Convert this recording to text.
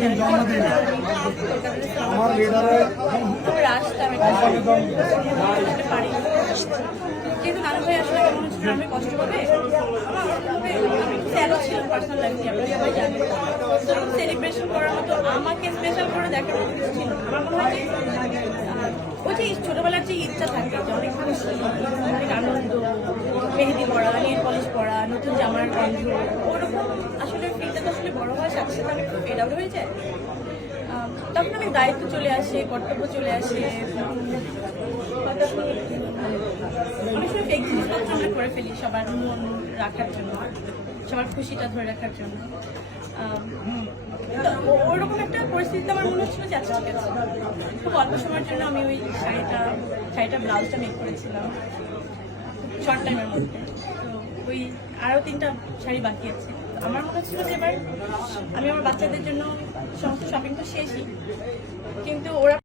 যেহেতু নানু ভাই আসলে কেমন হচ্ছে আমি কষ্ট পাবে স্যারও ছিল পার্সোনাল লাইফে আপনারা সবাই জানেন। সেলিব্রেশন করার মতো আমাকে স্পেশাল করে দেখার মতো কিছু ছিল। আমার মনে হয় যে ওই যে ছোটবেলার যে ইচ্ছা থাকে যে অনেক খুশি, অনেক আনন্দ, মেহেদি পড়া, নেল পলিশ পড়া, নতুন জামার গন্ধ, ওরকম আসলে ফিলটা তো আসলে বড় হওয়ার সাথে সাথে অনেক ফেড আউট হয়ে যায়। তখন অনেক দায়িত্ব চলে আসে, কর্তব্য চলে আসে, অনেক সময় ফেক জিনিসপত্র আমরা করে ফেলি সবার মন রাখার জন্য, সবার খুশিটা ধরে রাখার জন্য। ওরকম একটা পরিস্থিতিতে আমার মনে হচ্ছিল যে আচ্ছা ঠিক আছে, খুব অল্প সময়ের জন্য আমি ওই শাড়িটা ব্লাউজটা মেক করেছিলাম শর্ট টাইমের মধ্যে। তো ওই আরও 3টা শাড়ি বাকি আছে। আমার মনে হচ্ছিল যে এবার আমি আমার বাচ্চাদের জন্য সমস্ত শপিং তো শেষই, কিন্তু ওরা